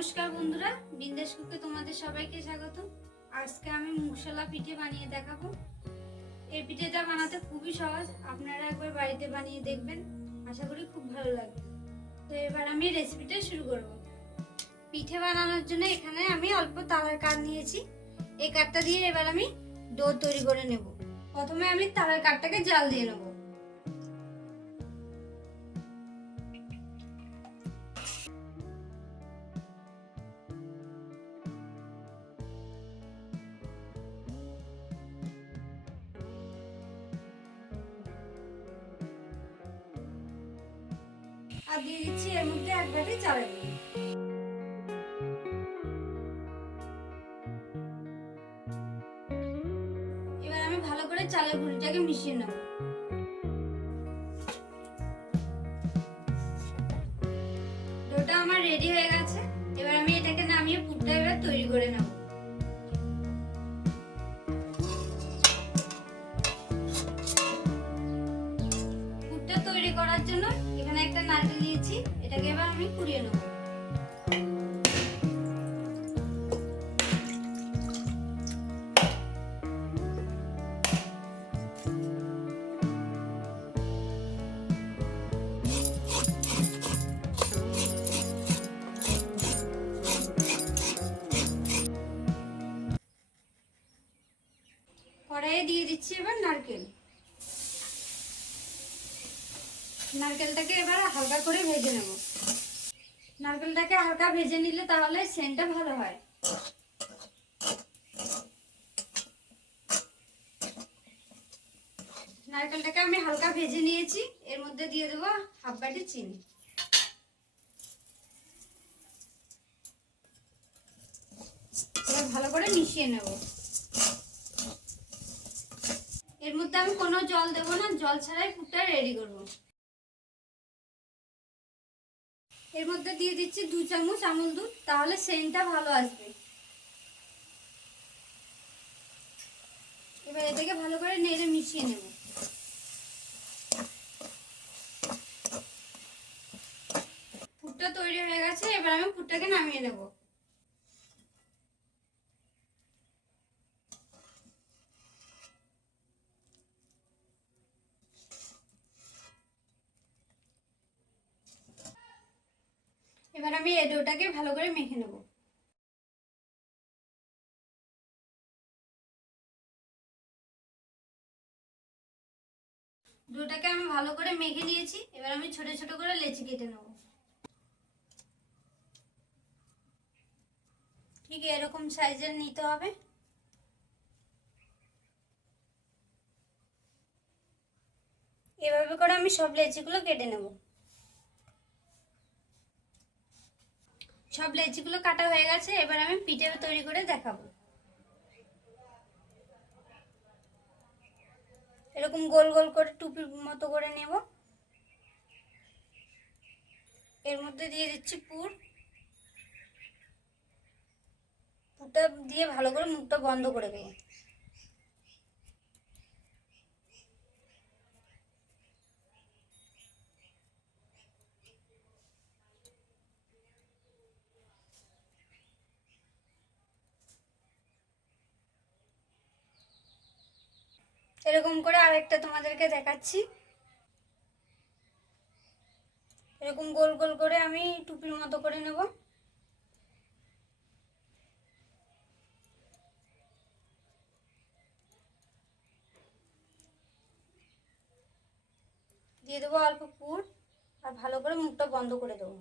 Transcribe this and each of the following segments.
নমস্কার বন্ধুরা, বিন্দেশ কুকে তোমাদের সবাইকে স্বাগত। আজকে আমি মুসলা পিঠে বানিয়ে দেখাবো। এই পিঠেটা বানাতে খুবই সহজ, আপনারা একবার বাড়িতে বানিয়ে দেখবেন, আশা করি খুব ভালো লাগবে। তো এবার আমি রেসিপিটা শুরু করব। পিঠে বানানোর জন্য এখানে আমি অল্প তালার কাঠ নিয়েছি। এই কাঠটা দিয়ে এবার আমি ডো তৈরি করে নেব। প্রথমে আমি তালার কাঠটাকে জাল দিয়ে নেব। আর দিয়ে দিচ্ছি এর মধ্যে এক বাটি চালের গুঁড়ো। এবার আমি ভালো করে চালের গুঁড়িটাকে মিশিয়ে নেব। ডোটা আমার রেডি হয়ে গেছে। এবার আমি এটাকে নামিয়ে পুরটা এবার তৈরি করে নেব। পুরটা তৈরি করার জন্য এখানে একটা নারকেল এটাকে এবার আমি কুড়িয়ে নেব। কড়াইয়ে দিয়ে দিচ্ছি এবার নারকেল। নারকেলটাকে এবার হালকা করে ভেজে নেব। নারকেলটাকে হালকা ভেজে নিলে তাহলে সেন্টটা ভালো হয়। নারকেলটাকে আমি হালকা ভেজে নিয়েছি। এর মধ্যে দিয়ে দেবো হাফ বাটি চিনি। ভালো করে মিশিয়ে নেব। এর মধ্যে আমি কোনো জল দেবো না, জল ছাড়াই পুরটা রেডি করব। এর মধ্যে দিয়ে দিচ্ছি দু চামচ আমুল দুধ, তাহলে সেন্টটা ভালো আসবে। এবার এটাকে ভালো করে নেড়ে মিশিয়ে নেব। ফুটটা তৈরি হয়ে গেছে, এবার আমি ফুটটাকে নামিয়ে নেব। এবার আমি এই ডোটাকে ভালো করে মেখে নেব। ডোটাকে আমি ভালো করে মেখে নিয়েছি। এবার আমি ছোট ছোট করে লেচি কেটে নেব। ঠিক এরকম সাইজের নিতে হবে। এভাবে করে আমি সব লেচিগুলো কেটে নেব। সব লেচিগুলো কাটা হয়ে গেছে, এবার আমি পিঠে তৈরি করে দেখাবো। এরকম গোল গোল করে টুপির মতো করে নেব। এর মধ্যে দিয়ে দিচ্ছি পুর। পুরটা দিয়ে ভালো করে মুখটা বন্ধ করে দেবো এরকম করে আরেকটা তোমাদেরকে দেখাচ্ছি। এরকম গোল গোল করে আমি টুপির মতো করে নেব। দিয়ে দেবো অল্প পুর, আর ভালো করে মুখটা বন্ধ করে দেবো।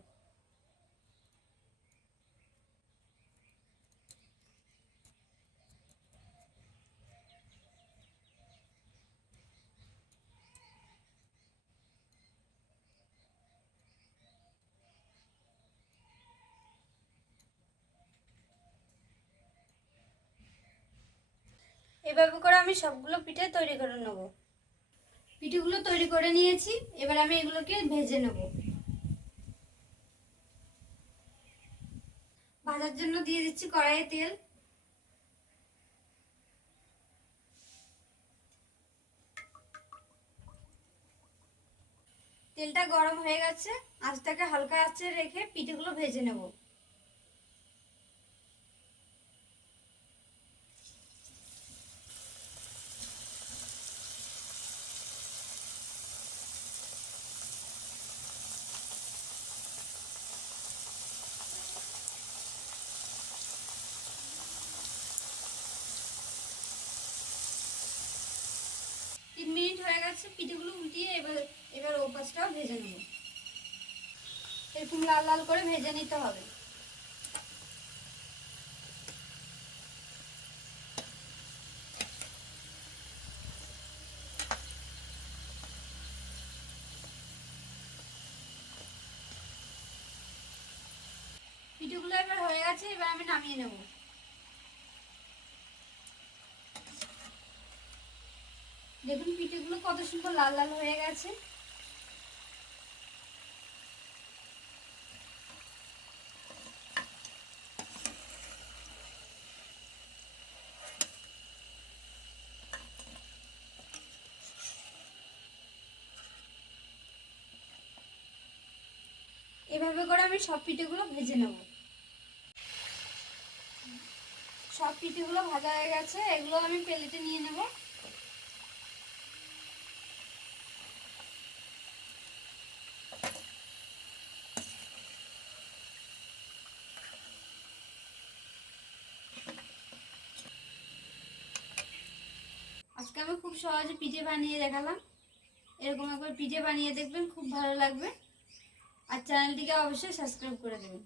এভাবে করে আমি সবগুলো পিঠে তৈরি করে নেব। পিঠেগুলো তৈরি করে নিয়েছি, এবার আমি এগুলোকে ভেজে নেব। ভাজার জন্য দিয়ে দিচ্ছি কড়াইয়ে তেল। তেলটা গরম হয়ে গেছে, আঁচটাকে হালকা আঁচে রেখে পিঠেগুলো ভেজে নেব। গেছে পিঠেগুলো উল্টিয়ে এবার এবার ও পাশটাও ভেজে নেব। এরকম লাল লাল করে ভেজে নিতে হবে। পিঠেগুলো এবার হয়ে গেছে, এবার আমি নামিয়ে নেব। দেখুন, পিঠেগুলো কত সুন্দর লাল লাল হয়ে গেছে। এভাবে করে আমি সব পিঠেগুলো ভেজে নেব। সব পিঠেগুলো ভাজা হয়ে গেছে, এগুলো আমি প্লেটে নিয়ে নেব আজকে আমি খুব সহজে পিঠে বানিয়ে দেখালাম। এরকম একবার পিঠে বানিয়ে দেখবেন, খুব ভালো লাগবে। আর চ্যানেলটিকে অবশ্যই সাবস্ক্রাইব করে দেবেন।